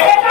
अच्छा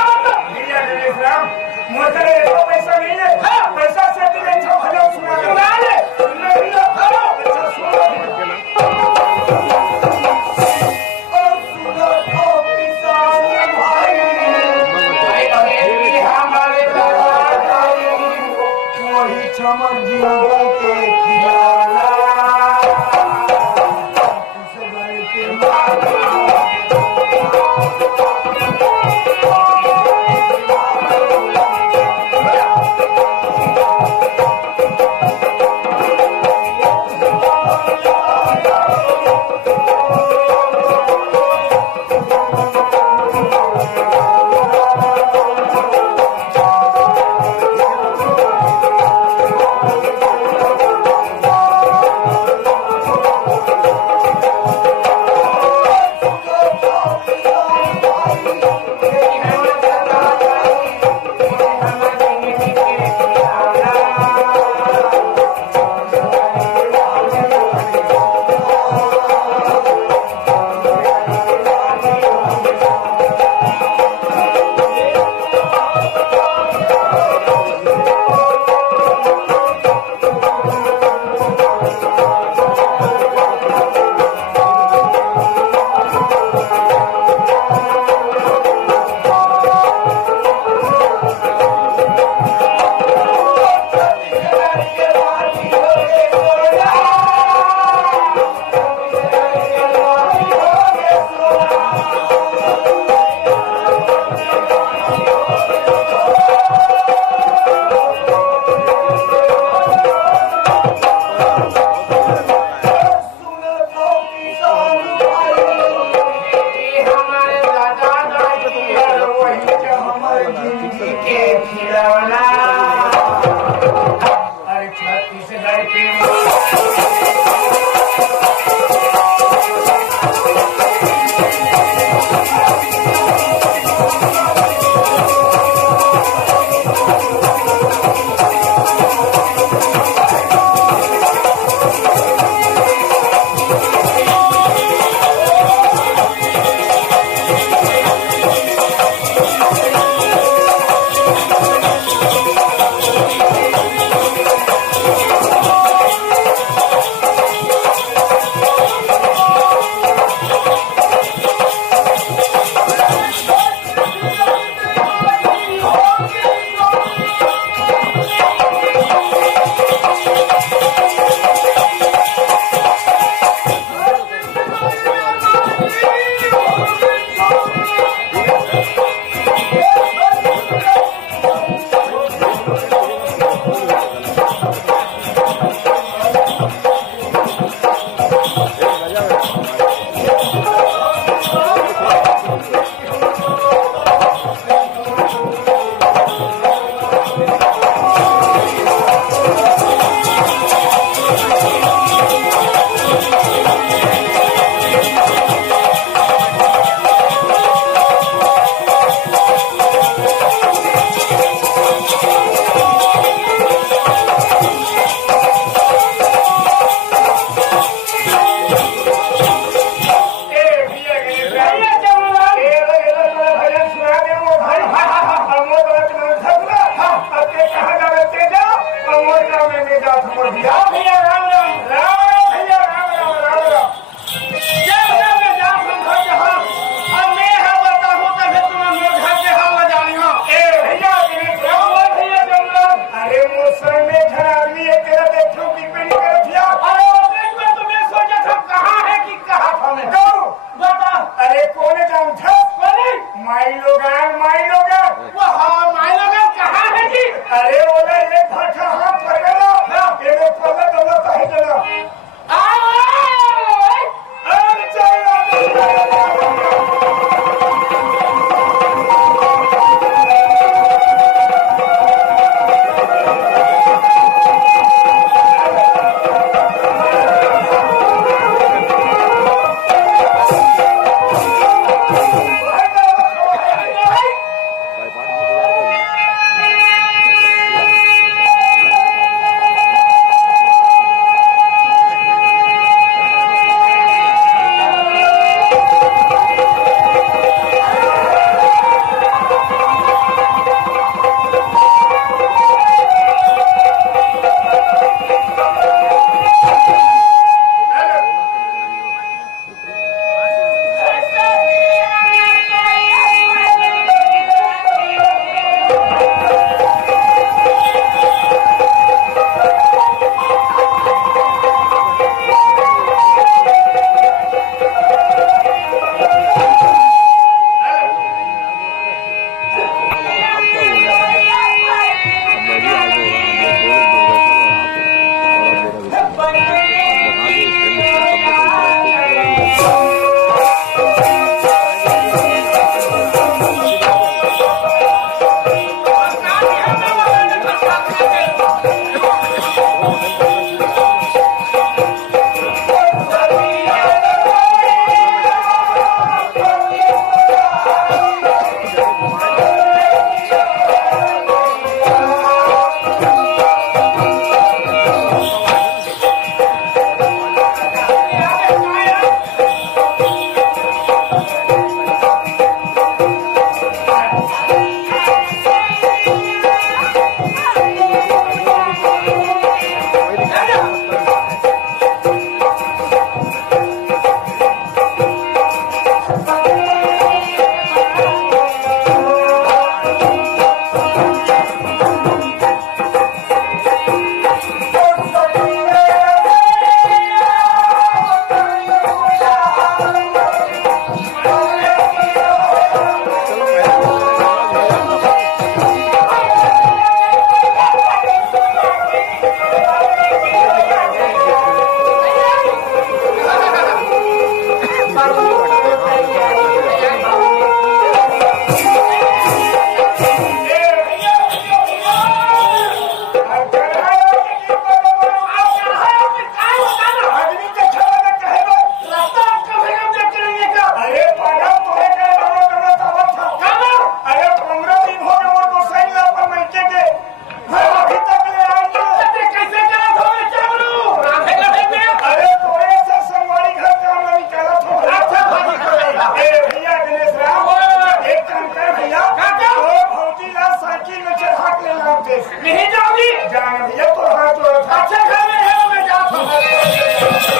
नहीं जाओगी? जाना भैया तो हाथ जोड़ो। अच्छा घर में है मैं जाता हूँ।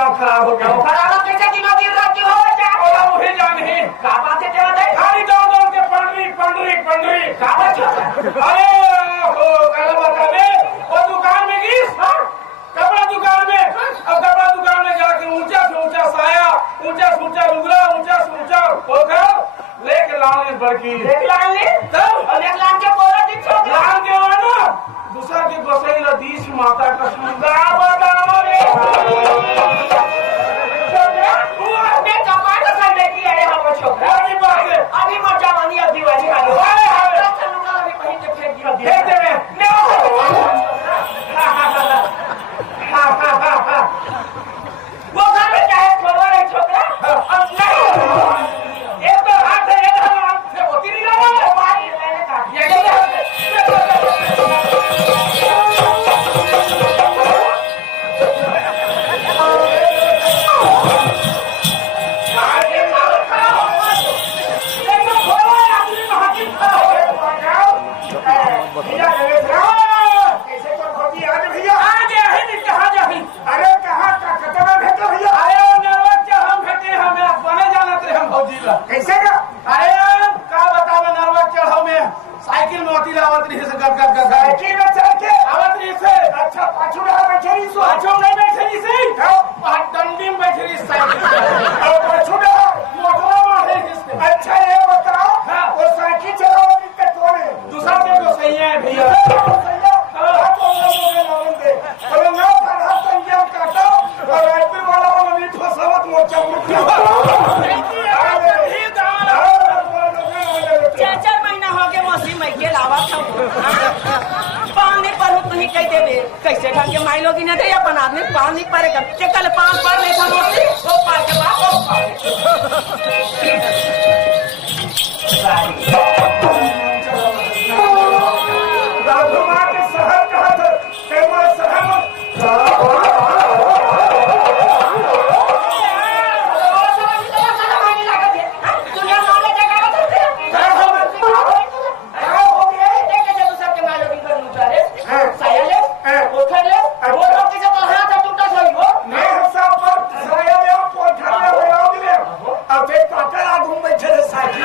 गाँव खराब हो गया। खराब कैसे दिनों दिन राती हो जा ओला मुझे जाने का बात है तेरा दे खाली दौड़ दौड़ के पंडरी पंडरी पंडरी का बात है अरे हो काला बता दे वो दुकान में गई कपड़ा दुकान में और कपड़ा दुकान में जाके ऊंचा से ऊंचा साया ऊंचा से ऊंचा लुगड़ा ऊंचा से ऊंचा होकर लेके लाने बड़की देख लान ले तब और एक लान के बोला दिन छोड़ लान के वाला दूसरा के गोसाई रदीश माता का सुंदर बताओ रे मैं कपाट कर लेती है हम छोकरा बड़ी बात है अभी मर जवानी अब दीवानी आ गई हाय हाय चलूंगा अभी कहीं से फेंक दिया भेज दे मैं वो घर में क्या है छोड़ा है छोकरा अब नहीं ये तो हाथ है ये तो हाथ से होती नहीं रहा हमारी लेने का ये कैसे कर खोजी आज भैया? आगे है नहीं कहाँ जाही अरे कहाँ का कतरा भेजो भैया? अरे नरवत क्या हम भेटे हमें बने जाना थे हम भौजी ला कैसे का? अरे का बतावे नरवत चढ़ाओ में साइकिल में अती आवत रही से गद गद गद साइकिल में चढ़ के आवत रही से अच्छा पाछू रहा बैठे नहीं सो पाछो नहीं बैठे रही से डंडी में बैठे रही साइकिल और पाछू रहा मोटरा मारे इसके अच्छा ये बताओ हाँ। वो साइकिल चलाओ दिक्कत कौन है? दूसरा के तो सही है भैया भैया हाथ बोलने लगन दे बोले ना फरहा संज्ञा काटा और रायपुर वाला वाला भी फसावत मोचा मुक्ति 4 महीना हो गए मौसी मई के लावा था पानी पर नहीं कह देवे कैसे ढंग के माई लोगी न दे अपन आदमी पानी पर कर के कल 5 पर नहीं था मौसी वो पार के बाद वो राधु माँ के शहर कहा था तेमा शहर दुनिया मांगे जगह हो गया देखे जब सब के माई लोगी पर उतारे साया ले पोखर ले वो लोग के सब हाथ टूटा सही हो मैं सब पर साया ले पोखर ले आओ दिले अब एक काका घूम बैठे रे साइकिल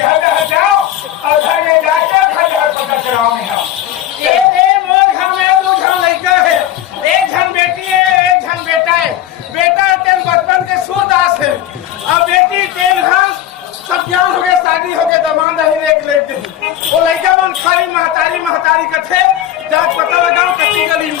घर जाओ और घर में जाके घर पता कराओगे हम। ये मोर घर में 2 झन लड़का है, 1 झन बेटी है, 1 झन बेटा है। बेटा तेल बचपन के सूदास है और बेटी तेल घास सब ज्ञान हो गए, शादी हो गए, दमान नहीं एक लेते वो लड़का मन खाली महतारी का थे। जांच पता लगाओ कच्ची गली में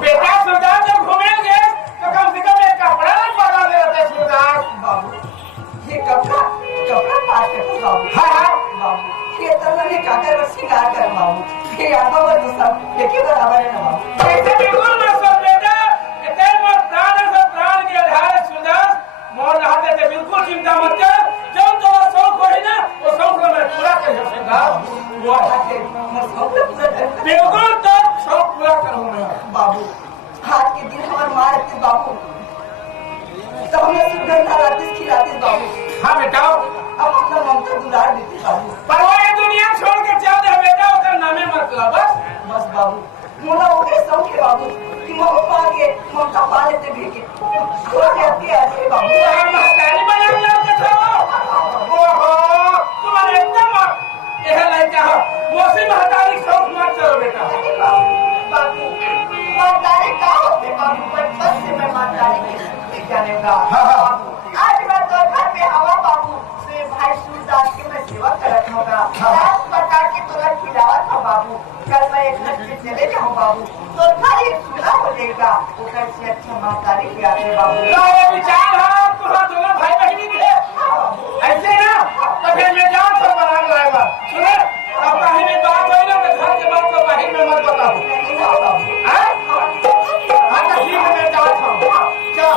बेटा सुल्तान जब घूमेंगे तो कम से कम एक कपड़ा बना देते सुल्तान। बाबू ये कपड़ा पास कर बाबू। हाँ बाबू ये तो मैंने काकर श्रृंगार कर बाबू। ये आंखों पर सब एक ही बराबर है ना बाबू। ऐसे बिल्कुल मत सोच बेटा, इतने मत प्राण से प्राण के आधार सुल्तान मोर रहते थे, बिल्कुल चिंता मत कर। जब तो शौक हो ना वो शौक मैं पूरा कर सकूंगा। वो आके मैं शौक पूरा कर बिल्कुल तो शौक पूरा करूंगा बाबू। आज के दिन हमारे माँ रहती बाबू, तो हमें सुगंधा लाती खिलाती बाबू। हाँ बेटा अब अपना ममता दुलार देती बाबू। पर वो ये दुनिया छोड़ के चल दे बेटा, उसका नामे मतलब बस बाबू मोला ओके शौक है बाबू कि ममता के ममता पा लेते भेके छोड़ जाती है बाबू। महतारी बना लेते थे ओहो तुम्हारे एकदम यह लड़का हो मोसी महतारी शौक मत करो बेटा। बाबू मातारी का होते बाबू, बचपन से मैं मातारी के जाने रहेगा। आज मैं तो घर में हवा बाबू से भाई सूरदास के मैं सेवा करत होगा। रात बता के तुरंत खिलावत हो बाबू। कल मैं एक घर से चले जाऊँ बाबू तो घर एक चूल्हा हो जाएगा। वो कैसे अच्छा महतारी भी आते बाबू। विचार है तुम्हारा दोनों भाई बहनी के ऐसे ना तो फिर मैं जान पर बना लाएगा। सुने अब कहीं भी बात हुई ना तो घर के बात को बाहर में मत बताओ। हाँ तो ठीक है मैं जाता हूँ। चल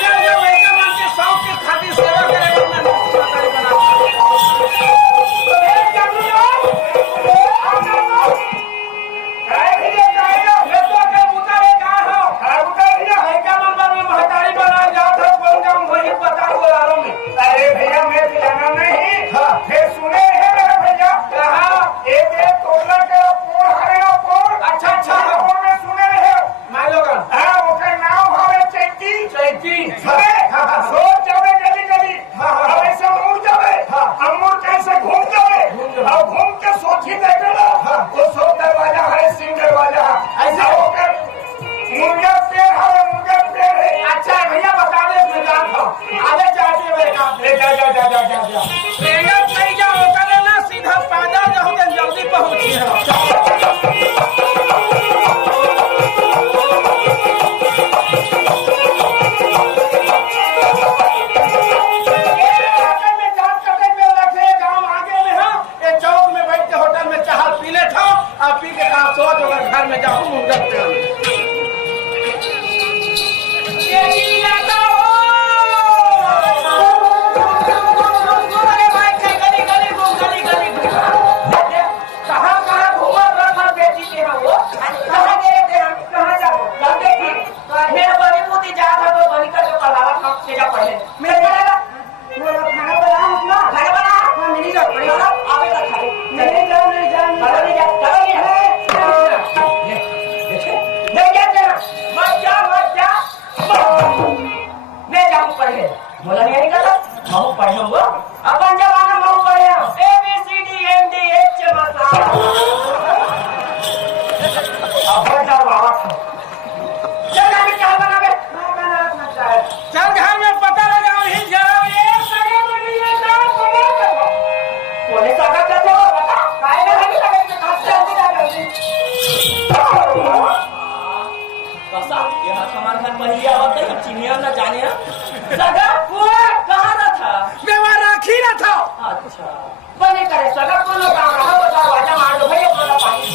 जब वैसे मन के शौक के खातिर सेवा करेगा मैं महतारी बना अरे भैया मैं जाना नहीं। हाँ फिर सुने हैं मेरे भैया एक तोड़ना के पोड़ हरे पोड़। अच्छा अच्छा पोड़ में सुने हैं मैं लोग हाँ उसका नाम हवे चैती। चैती सुने सोच जावे गली गली। अब ऐसे मुड़ जावे अब मुड़ कैसे घूम जावे अब घूम के सोची देखे ना वो सो दरवाजा है सिंह दरवाजा ऐसा होकर मुर्गा पेड़ है मुर्गा पेड़ है। अच्छा भैया बता दे मैं जानता हूँ आगे जाते हुए काम ले जा ट्रेन नहीं जाओ कर ना सीधा पैदल जाओगे जल्दी पहुंची चौक में बैठ के होटल में चाह पी ले था और पी के काम सोच अगर घर में जाऊँ मुंडा बोला नहीं कर महू पढ़े वो अपन जमाना महू पढ़े ABCDEFG चल घर में पता लगा वही बोले सगा कैसे हो बता काय में नहीं लगे कि बसा ये हमारे घर पहले आवत है चिनिया ना जाने सगा कहाँ ना था मैं वहाँ राखी ना था। अच्छा बने करे सगा कौन काम रहा बताओ आजा मार दो भैया बोला पानी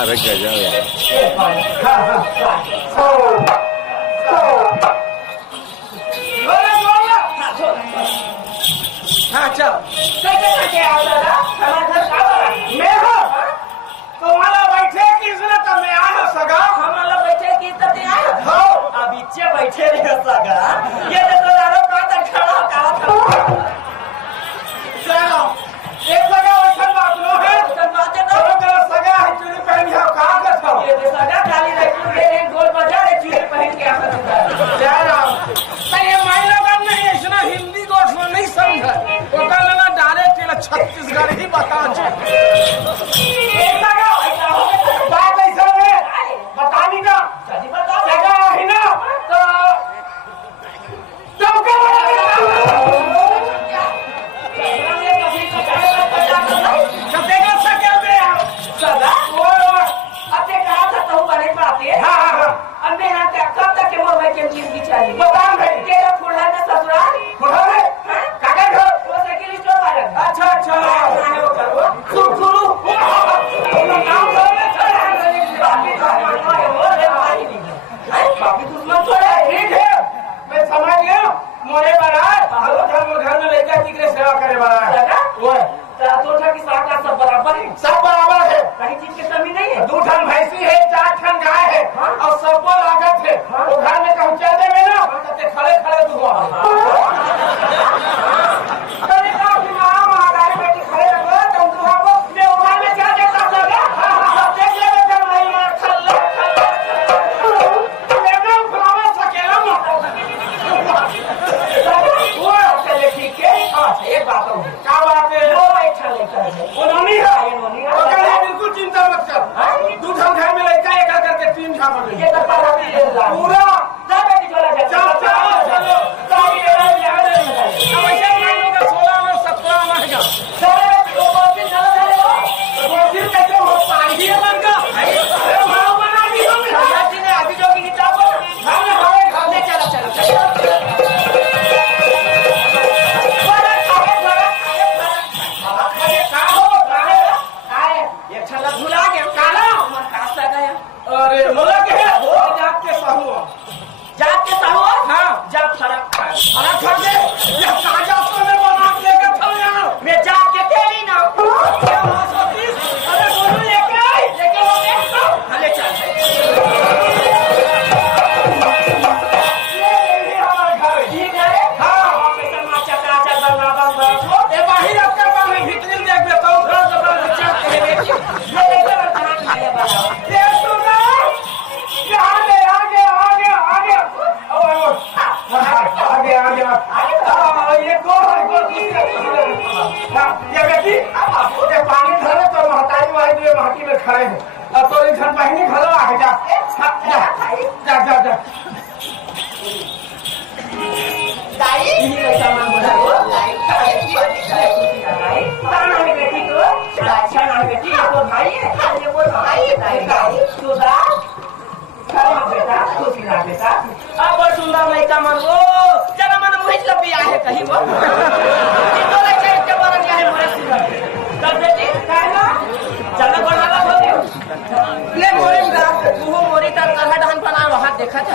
अरे गजब यार। हाँ चल कैसे आओ दादा हमारे घर का मैं हूँ तुम्हारा बैठे किसने तो मैं आया सगा हमारा बैठे किस तरह आया हो अब इच्छे बैठे रहे सगा ये तो दादा का खड़ा का चलो एक सगा वैसा बात लो है बात है तो मेरा सगा है चूड़ी पहन के कहाँ का था ये सगा काली लड़की के गोल बजा रे चूड़ी पहन के आता चलो तो ये महिला का नहीं इसना हिंदी को नहीं समझा वो कहना डायरेक्ट ये छत्तीसगढ़ ही बता बात ऐसा है बतानी का जगह है ना तो बता भाई तेरा फुला ना ससुराल काका घर वो साइकिल स्टोर वाला अच्छा अच्छा वो करो सुरु नाम बाकी दुश्मन थोड़ा ठीक है मैं समझ गया मोरे बारात घर में लेकर टिकरे सेवा करे बारात वो तो की साथ सब बराबर है सब बराबर है कहीं चीज की कमी नहीं है 2 ठन भैंसी है 4 ठन गाय है और सबको लागत है वो घर में पहुंचा दे में ना तो खड़े खड़े दुआ अरे का कि मां आ बेटी खड़े रखो तुम दुआ को मैं उधर में क्या देता लगा सब देख ले बेटा भाई मार खल्ला लेना फलावा सकेला वो चले ठीक है हां एक बात हो क्या बात है वो अच्छा लेता है उन्होंने है बिल्कुल चिंता मत कर 2 ठन घर में लड़का एक करके 3 ठन हो गए ये तो पूरा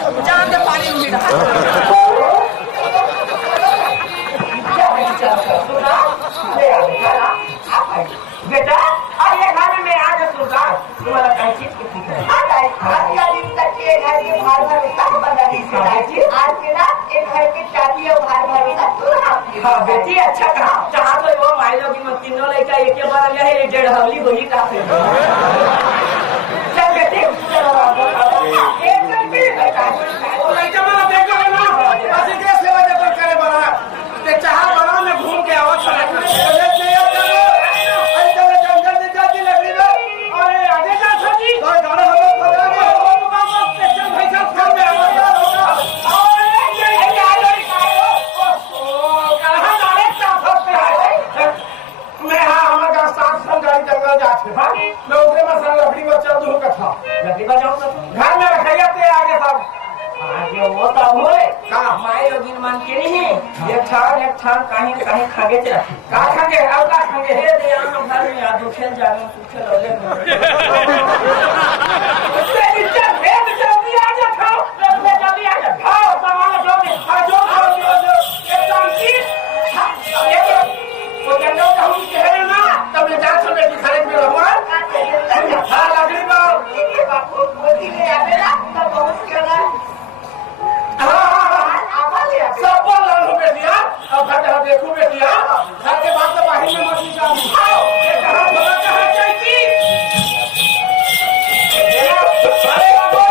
जान दे पानी में गिरा बेटा अब ये घर में आज सुधा तुम्हारा कई चीज की फिक्र है आज का दिन तक ये घर के भार भरोसा बना नहीं था। आज के ना एक घर के चाबी और भार भरोसा तो हाँ बेटी अच्छा कहा जहाँ तो वो माई लोग में तीनों लड़का एक के बार ले है डेढ़ हवली वही का फिर चल बेटी एक लड़का मेरा देखा है ना ऐसे कैसे वजह पर करे बना ते चाहा बना में घूम के आवत चला जंगल में जाती लकड़ी में अरे आगे जा सजी और गाना हम लोग खड़ा है वो दुकान पर स्पेशल भाई साहब घर में आवाज और ये गाड़ी ओ कहां गाड़ी ट्रैफिक पे है मैं हां हमारे गांव 700 गाड़ी जंगल जाते हां मैं उधर में संग लकड़ी में चल दूं कथा लकड़ी बजाओ तो घर में रखैया ते आगे सब आगे वो तो होए का माई लोगिन मान के नहीं एक ठान कहीं कहीं खागे ते रखे का खागे और का खागे दे दे हम घर में याद खेल जाने सूखे लोले उससे नीचे भेद जल्दी आ जा खाओ जल्दी आ जा खाओ सामान जो भी जो एक टांकी वो जंगल का हम शहर ना तब ले जा सब की खरीद में रहूं हां लकड़ी पर ये बापू मोदी ले आवे ना तो बहुत करना सब लाल बेटिया अब घर देखू बेटिया घर के बाद तो बाहर में मछली का खाओ ये कहां भला कहां जाएगी अरे बाबू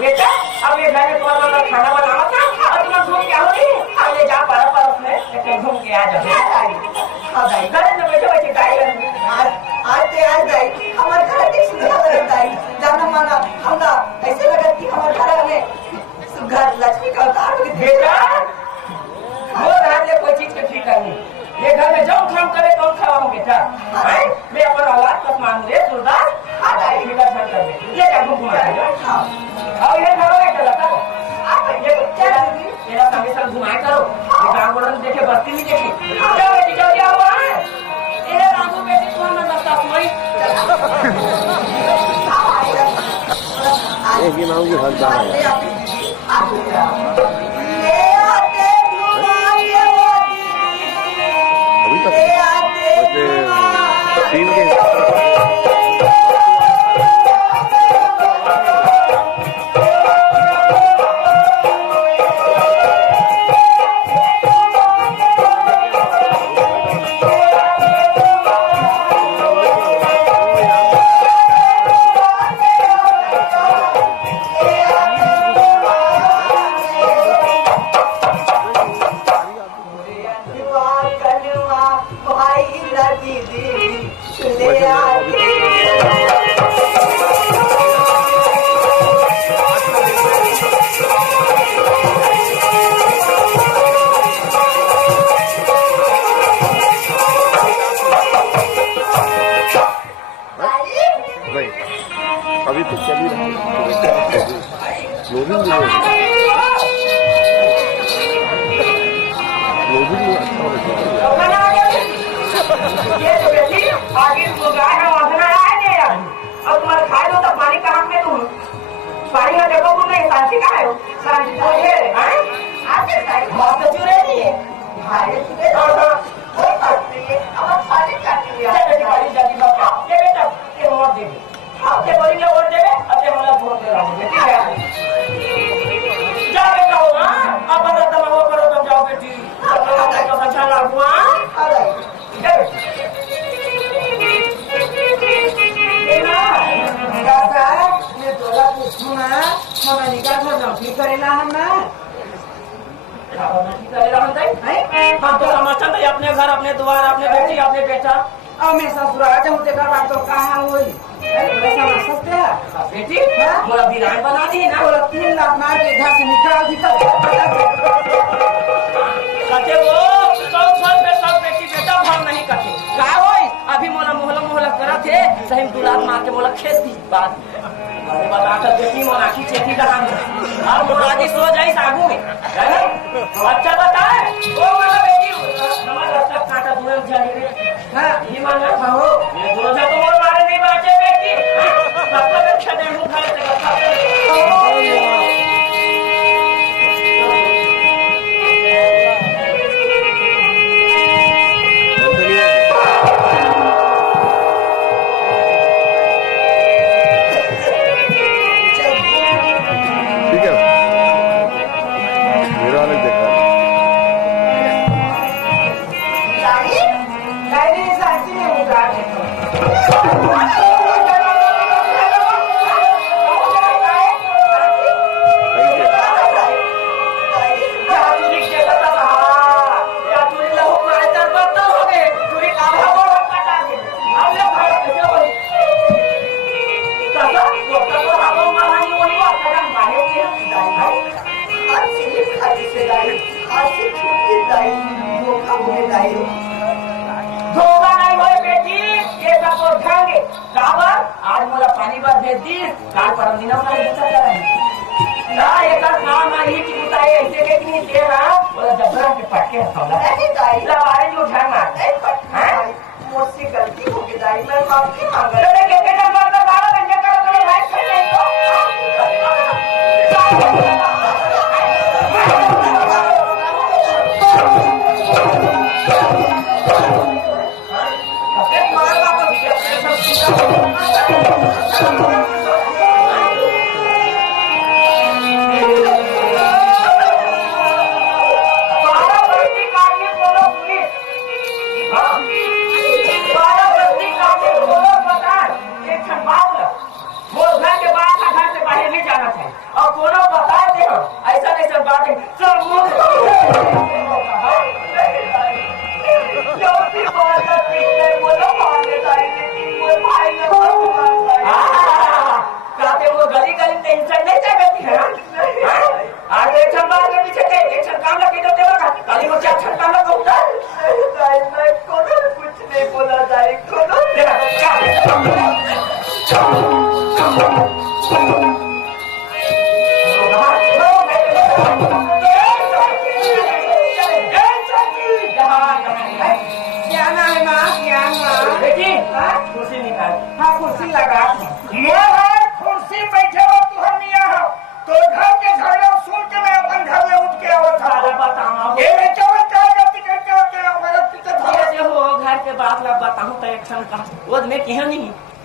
बेटा अब ये मैंने तुम्हारा खाना बनावा था और तुम्हारा घूम क्या हो रही अब ले जा परस में एक घूम के आ जाओ घर में बैठे बैठे गाय आज जाए हमारे घर के सुधार लगता है जाना माना हमला ऐसे लगा कि हमारे घर में सुधार लक्ष्मी का अवतार हो गया। बेटा वो राज्य कोई चीज की फिक्र नहीं ये घर में जो काम करे तो खावा हूँ बेटा मैं अपन औलाद तक मान ले सुधार फिक्र छड़ कर ले जा घूम और ये घरों में चला था मेरा संगे संग घुमाए करो ये गाँव बड़ा देखे बस्ती नहीं देखी क्या बेटी जल्दी आओ ये रामू बेटी कौन ना लगता कोई एक ही नाम की हक जा रहा है अभी तक वैसे तीन के अभी तो चल ही रहा है लोबिंग ये तो बेटी आगे तो गाय है वासना आए नहीं यार अब तुम्हारे खाए दो तो पानी कहाँ पे तुम पानी में देखो तुम नहीं शांति का है शांति तो ये हैं आते साइड बात तो जुड़े नहीं है भाई सुने कोई बात नहीं है अब सारी काट लिया ये बेटी पानी जल्दी बात ये बेटा ये वोट दे आपके बोली ने वोट देवे अब ये हमरा वोट दे रहा हूँ बेटी जा बेटा हो ना अब बता तुम वो करो तुम जाओ बेटी तो अच्छा लागू अपने घर अपने द्वार अपने बेटी अपने बेटा अब मैं ससुराल जाऊँ तेरा बात तो कहाँ हुई सस्ते है बेटी मोला बिरान बना दी ना बोला 3 लाख मार के घर से निकाल दी कटे वो सब बेटी बेटा भर नहीं कटे क्या हो ऐसा ही दुलात मार के बोला खेत दी बात अरे बता कर देखी मोनाखी चेती का नाम अब मोनाखी सो जाई सागू में है ना अच्छा बताए ओ वाला बेटी हमारा रास्ता काटा दूर जाए रे हां ये मांगा खाओ ये दोनों जा तो मोर मारे नहीं बाचे बेटी तब तक छदे मुंह खाए ते ठीक है मेरा वाले देखा साड़ी साड़ी साड़ी में उतार धोखा नहीं होए बेटी ये सब तो ढंगे काबर आज मोला पानी भर दे दी काल पर दिन में नहीं चल रहा है ना एक काम नहीं टिकताए ऐसे के नहीं दे रहा बोला जबरा के पटके हथौला नहीं दाई लवारे जो उठाना हैं मुझसे गलती हो गई दाई मैं माफी मांग रही तेरे के नंबर पे 12 घंटे करो तो भाई खेले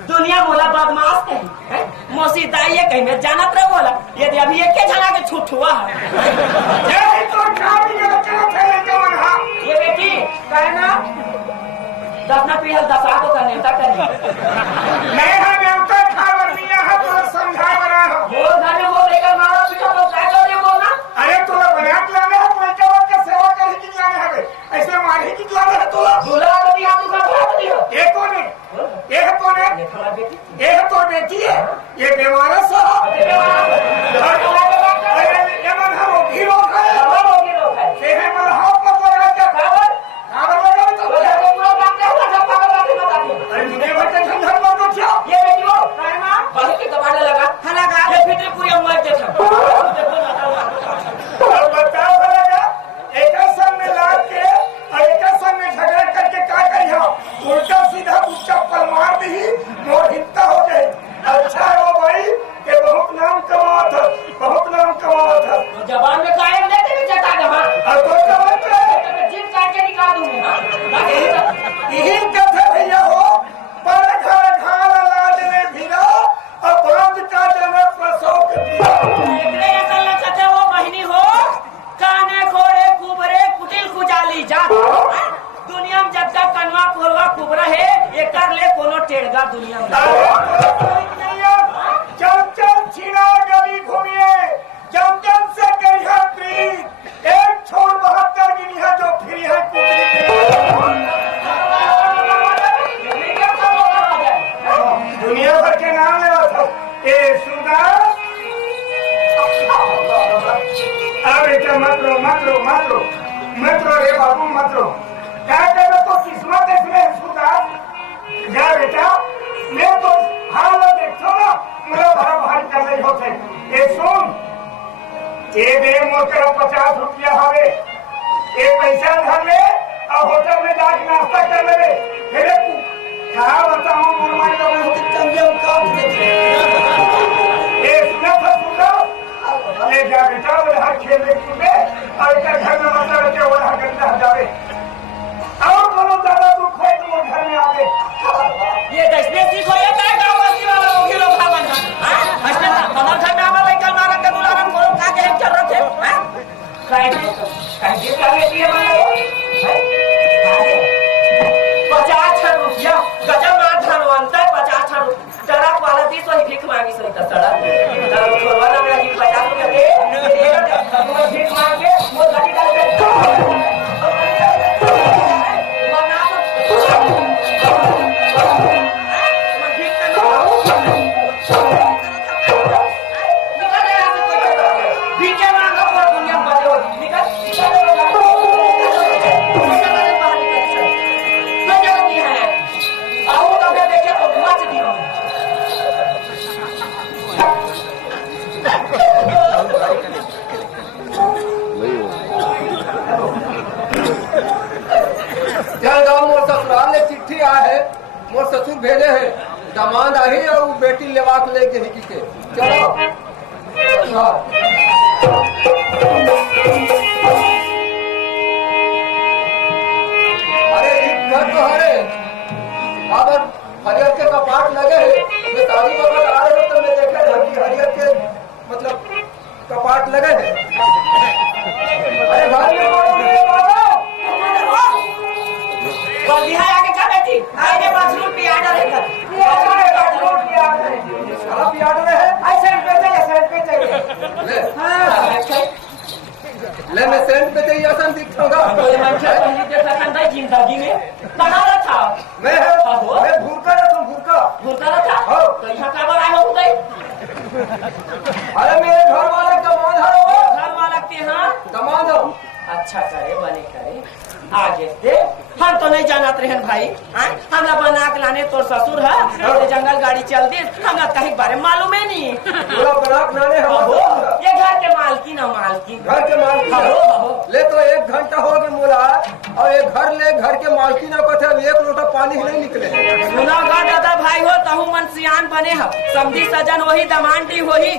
दुनिया बोला बदमाश कहीं मौसी दाई कहीं मैं जानत रहे बोला यदि अभी एक जना के छूट हुआ है ये बेटी कहना दसना पीढ़ी दसा तो करने करने मैं हाँ न्योता खा बनिया है तो समझा बना हो वो घर में वो लेकर मारा पीछा तो क्या कर रही बोलना अरे तोला बनात लाने है तो क्या बात का सेवा करने की लाने है ऐसे मारे की लाने है तोला दूल्हा को दिया तू का बात दियो ये कौन है ये है कौन है ये थोड़ा बेटी ये है तो बेटी है ये बीमार है साहब अरे ये मन हम भी लोग है ये है मन हाथ पर लगा के खबर लगा तो वो जब पूरा बात क्या हुआ सब पागल बात बता दियो अरे मुझे बच्चे समझा मत दो क्या ये बेटी वो कहना बहू के कबाड़ लगा लगा ये फिर पूरी उम्र देखा और बताओ लगा एक सन में लाग के और एक सन में झगड़ा करके क्या करी हो उल्टा सीधा चप्पल मार दी मोर हित्ता हो गई अच्छा है वो भाई कि बहुत नाम कमावा था जबान में कायम लेते भी चटा जमा और तो क्या बात है जिन काट के निकाल दूंगी हां यही कथे भैया हो पर घर घाल लाद में भिड़ा और बांध का जने प्रसव के एकरे असल चचा वो बहिनी हो काने खोरे कुबरे कुटिल कुजाली जात दुनिया में जब तक कनवा कोरवा कुबरा है ये कर ले कोनो टेढ़गा दुनिया में चल चल छीना गली घूमिए जम जम से करिया प्रीत एक छोड़ 72 गिनिया जो फिर है दुनिया भर के नाम ले था ए सुधा बेटा मत रो रे बाबू मत रो क्या कर तो किस्मत इसमें सुधा जा बेटा मैं कर नहीं होते। ये सुन, ये दे मोटर 50 रुपया हवे, ये पैसा धर ले और होटल में जाके नाश्ता कर ले। फिर क्या बताऊं मनमाई लोगों को चंगे काम देखे ये सुना था सुना ये जा बेटा उधर खेलने कूदे और इधर घर में मत रखे उधर गंदा जावे और बोलो ज्यादा दुख है तुम घर में आवे। ये दसने सीख हो जाता है गांव बस्ती वाला लोग ही लोग खावन हां अच्छा हमारे घर में हमारा लड़का मारा के दुलारन को का के चल रखे हां काहे कर लेती है मां 50 रुपया गजब मार धनवंत 50 ट्रक वाला 20 ही भीख मांगी सही त सड़ा तो छोरवा ना मेरा 50 रुपया दे भीख मांग के वो गाड़ी डाल दे चिट्ठी आ है मोर ससुर भेजे है दामाद आई और बेटी लेवा के लेके ही के चलो अरे घर तो हरे अगर हरियर के कपाट लगे है मैं तारी वक्त आ रहे हो तो मैं देखे हरियर के मतलब कपाट लगे है। अरे घर में आगे क्या बैठी आगे बाथरूम पे आर्डर है बाथरूम पे आर्डर है सारा भी आर्डर है ऐसे साइड पे चाहिए ले हां ले मैं सेंट पे चाहिए आसान दिखाऊंगा कोई मंचे पहले देखा था नहीं जिंदगी में कहां था मैं भूरका था हो तो यहां का बड़ा हो गई अरे मेरे घर वाले दमाद है घर वाला के हां दमाद हो अच्छा करे बने करे आगे दे हम तो नहीं जानत रहे भाई हमरा बना के लाने तोर ससुर है और जंगल गाड़ी चल दी हमरा कहीं बारे मालूम है नहीं पूरा बना के लाने हो ये घर के मालकिन है मालकिन घर के मालकिन हो ले तो 1 घंटा हो गया मोला और ये घर के मालकिन को थे 1 लोटा पानी ही नहीं निकले सुना गा दादा भाई हो तहु मन सियान बने हो समझी सजन वही दमांडी वही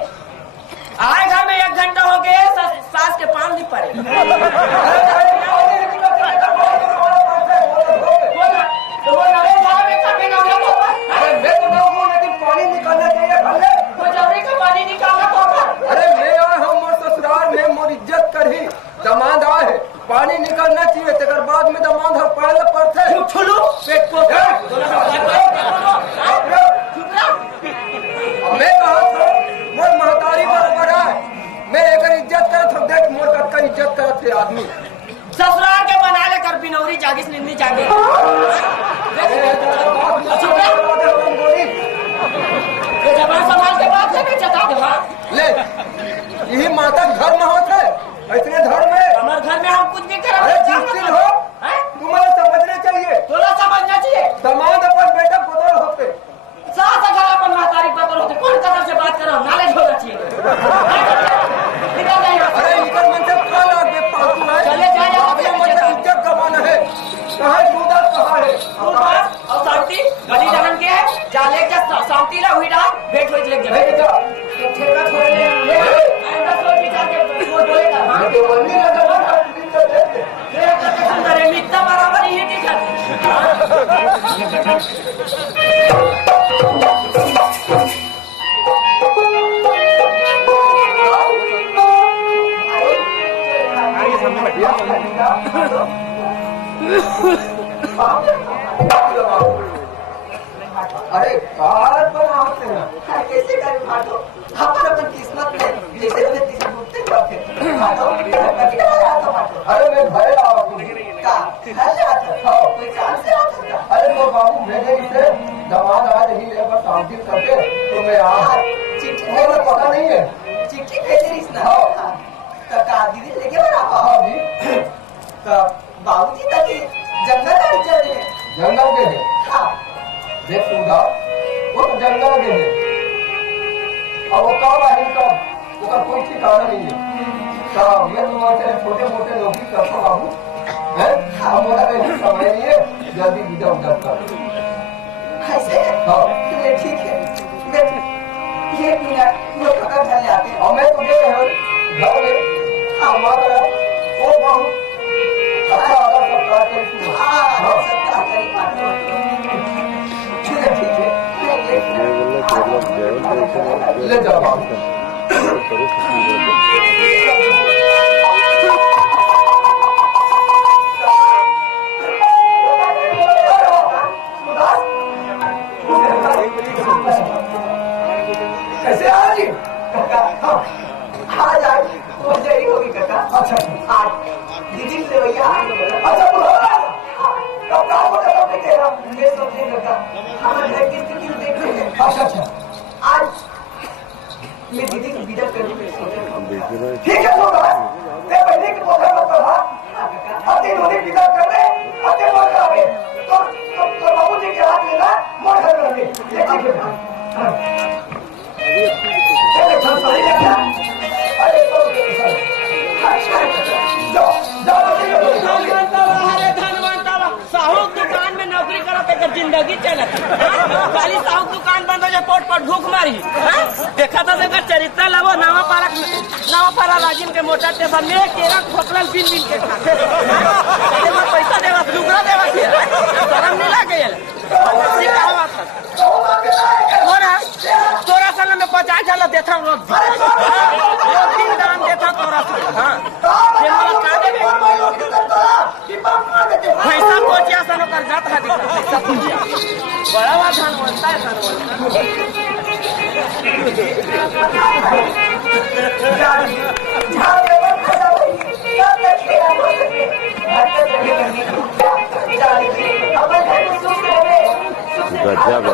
आए घर में 1 घंटा हो गए सास के पाँव नहीं पड़े अरे मैं तो ना हूँ लेकिन पानी निकालना चाहिए भले जबरी का पानी निकालना तो अरे मैं आया हूँ मोर ससुराल में मोर इज्जत करी दमाद आए है पानी निकालना चाहिए तेकर बाद में दमाद हर पहले पड़ते छुलू पेट को मैं कहा था मोर महतारी बराबर है मैं एक इज्जत करत हूँ देख मोर का इज्जत करत थे आदमी ससुराल के बना ले कर बिनौरी जागिस निन्नी जागे जबान संभाल के बात है चटा दे ले यही माता घर में होते इतने घर में हमारे घर में हम कुछ नहीं कर अरे जिसकिन हो तुम्हें समझना चाहिए थोड़ा समझना चाहिए दमाद अपन बेटा पुत्र होते सास अगर अपन महतारी पत्र होते कौन कदर से बात कर रहा हूँ नॉलेज होना चाहिए अरे इनका मतलब कल आगे पालतू है चले जाए अभी मतलब इज्जत कमाना है कहाँ दूधा कहाँ है और शांति गली जगन के है जाले के शांति ला हुई डाल बैठ हो लेके भेज जा ठेका छोड़ ले ऐसा सोच विचार के बोलेगा मैं तो बंदी लगा सुंदर है मित्ता बराबर ही दिखाती अरे भारत पर होते हैं कैसे करे भाटो अपन अपन किस्मत में जैसे होते तीसरे डूबते जाते भाटो कभी कभी आता भाटो अरे मैं घर आवा का घर से आता कोई काम से आता था अरे वो बाबू भेजे से दमाद आज ही लेकर शांति करके तो मैं आ चिट्ठी मुझे पता नहीं है चिट्ठी भेजे रही ना तो का दीदी लेके बना हाँ जी तो बाबूजी तक जंगल गाड़ी चल रही है जंगल के है हाँ देख सुधा वो तो जंगल के है और वो कब आई कब उसका कोई ठिकाना नहीं है। तो मैं तो वैसे छोटे मोटे नौकरी करता बाबू है, हमारा कहीं समय नहीं है, जल्दी विदा उदा कर। ऐसे हाँ ये ठीक है, मैं एक मिनट वो काका घर ले आते हैं। और मैं तो गए हैं घर में हमारा वो बहुत अच्छा आदर सत्कार करी। हाँ सबका करी बात ठीक है ठीक है, मैं ये ले जाओ बाबू। कैसे आज आज आज मुझे ही होगी काका। अच्छा आज दीदी से भैया अच्छा तब काम होगा तब नहीं कह रहा। मैं सोचे काका हमारे घर की स्थिति देखते हैं। अच्छा अच्छा आज मैं दीदी की विदा करने सोचे। ठीक है सोना ते पहले की बोझा मत पड़ा अति नोनी विदा कर दे अति मोर करावे तो बाबू जी के हाथ लेना मोर घर में ये ठीक है। अरे चल सही है क्या? अरे तो जाओ साहू दुकान में नौकरी करते कर जिंदगी चलत खाली साहू दुकान बंद हो जाए पोट पर भूख मारी देखा था देखा चरित्र लवो नवा राजिम के मोटर स्टेशन में केरा खोपलल बिन बिन के खाते पैसा देवा लुगरा देवा शर्म नहीं लागे तोरा साल में 50,000 देता हूँ रोज दाम देता तोरा पैसा पहुंचा सनो कर जाता है पैसा पहुंचा बड़ा बात धान बोलता है गजब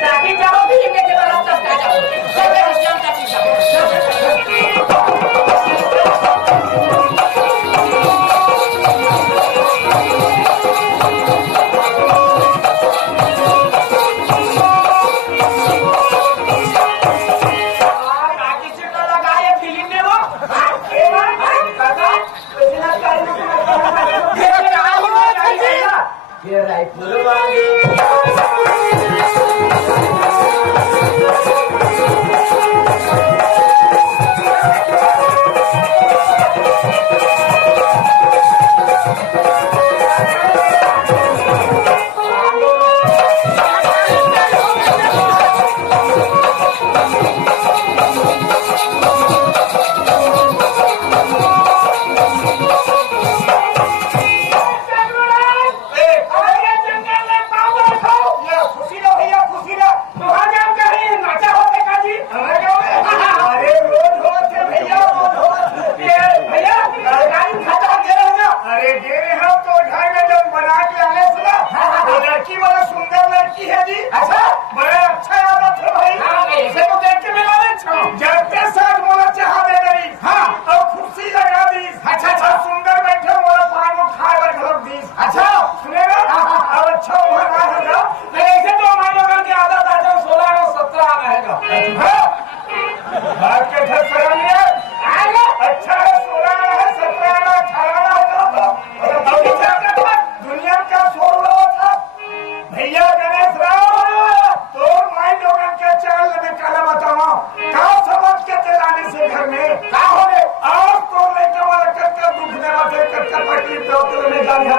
ताकि जाओ भी लेके रास्ता जाओ ये रायपुर वाली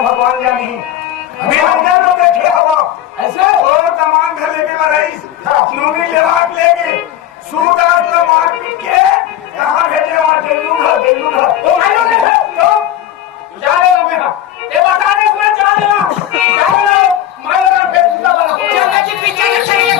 भगवान जानी अभी अंदर में बैठे हवा ऐसे और कमान घर लेके रईस नूनी लेवाक लेके सूदास लो मार पीट के कहाँ भेजे वहाँ डेल्लू घर तो भाई लोग जा रहे हो मेरा ये बता दे इसमें जा रहे हो मार लगा फेसबुक वाला चल के पीछे के चाहिए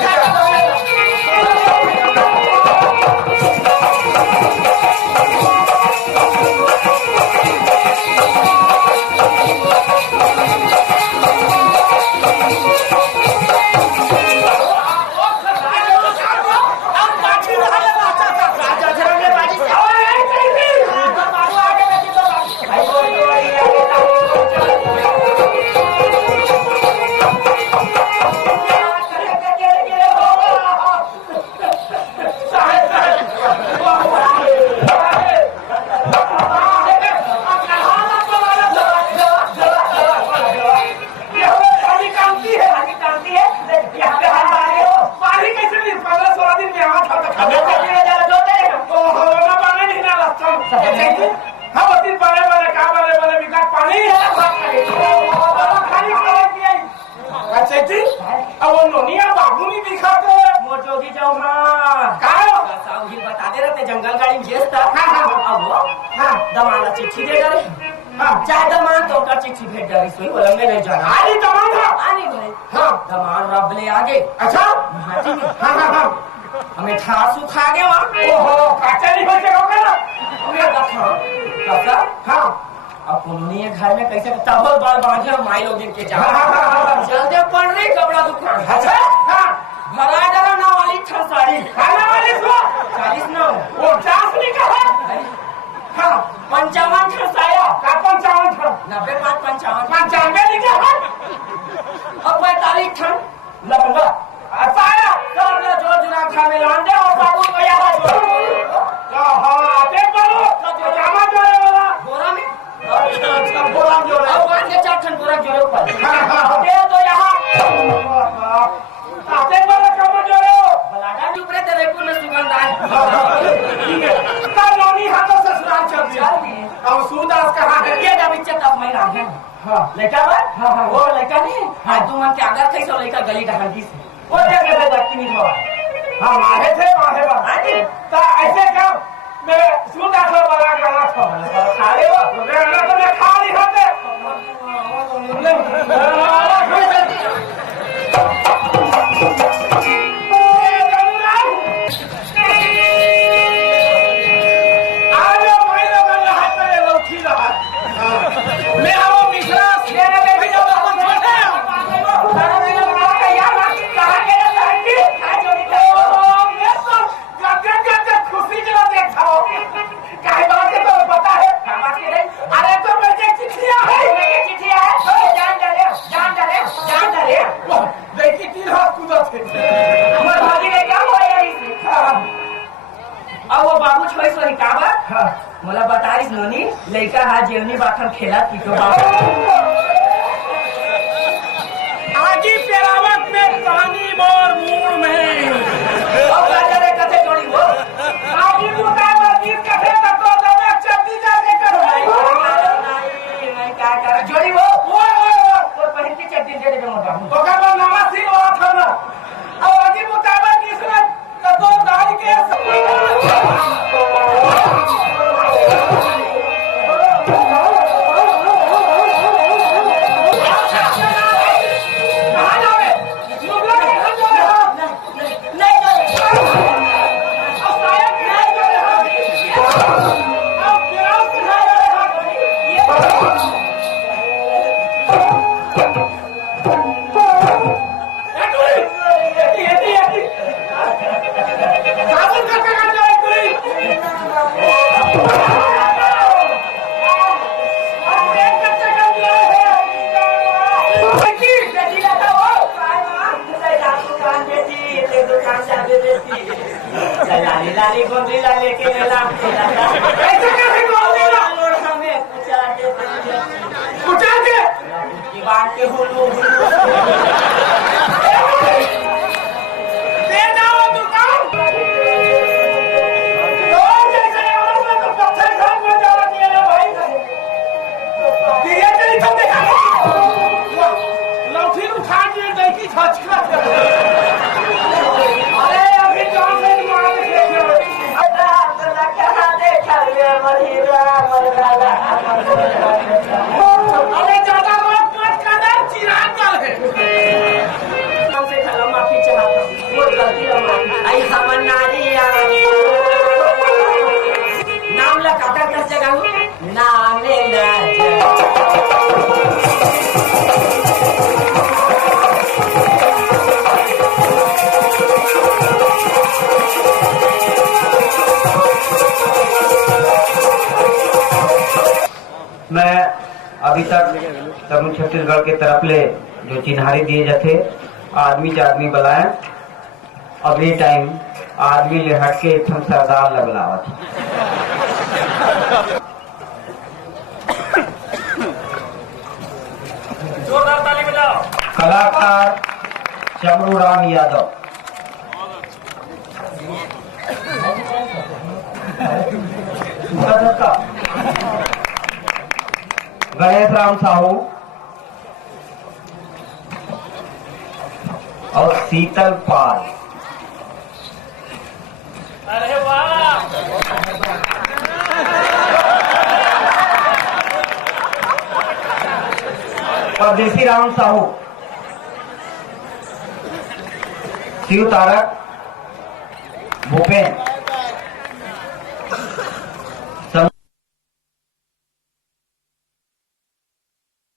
जंगल गाड़ी दमाना चिट्ठी दे डरे चाहे दमान तो का चिट्ठी भेज डरी सोई बोला मैं नहीं जाना आली दमान था आली भाई हाँ दमान रब ले आगे अच्छा हाथी में हमें ठासू खा गए वहाँ ओहो काचा नहीं बचे होगा ना हमें देखा कैसा हाँ अब कॉलोनी घर में कैसे तबल बार बांधे माई लोग इनके जा जल्दी पड़ रही कपड़ा दुकान अच्छा हाँ भरा डरा ना वाली ठसारी खाना वाली को 40 ना वो 50 नहीं कहा हाँ 55 ठसाया का 55 ठा 90 55 95 नहीं कहा अब 45 ठन लंबा असाया कर ले जोर जुना खा में लांडे और बाबू को याद जो हाँ देख बोलो तो जामा जोड़े वाला बोरा में अच्छा बोरा जोड़े अब बांध के 4 ठन बोरा जोड़े ऊपर दे तो यहाँ आते वाला कम जोड़े हो बलाडा ऊपरे तेरे को में सुगंध आए ठीक है कॉलोनी हाथों से ससुराल चल दिया अब सूदास कहाँ है ये जब इज्जत अब मैं रहा हां लड़का बा हां वो लड़का नहीं हां तू मन के अगर कैसे लड़का गली ढांडी से वो जगह पे व्यक्ति नहीं हुआ हां मारे थे मारे बा हां जी तो ऐसे काम मैं सूदास वाला गाना था खा ले वो मैं तो मैं खा नहीं होते मला बताइस नोनी लड़का हा जेवनी बाखन खेला की तो मोर मूड में अब राजा रे कथे जोड़ी हो आगे मुकाबला गीत कथे तक तो दादा चड्डी जाके कर नहीं क्या कर जोड़ी हो और पहन के चड्डी दे दे मोटा ओकर बाद नवासी हुआ था ना अब आगे मुकाबला गीत में तो दाई के लाली लाली गोंदी ला लेके लेला ऐसे कैसे गोंदी ला लोड़ हमें कुचा दे कुचा के की बात के हुलू दे जाओ दुकान तो जैसे और में तो पत्थर खान में जा रही है भाई दिए तेरी तो देखा लौठी उठा के देखी छचका अरे अभी जान नहीं मार के अरे ज्यादा रोक मत कर चिराग जल है हमसे खला माफी चाहता हूं वो गलती हमारी आई हमर नारिया नाम ला काका कर जगह नाम ले ना मैं अभी तक समूह छत्तीसगढ़ के तरफ ले जो चिन्हारी दिए जाते आदमी से आदमी बुलाए अगले टाइम आदमी ले हट के एक सरदार लगलावत जोरदार ताली बजाओ कलाकार चमरू राम यादव गणेश राम साहू और शीतल पाल अरे वाह परदेसी राम साहू शिव तारक भूपेन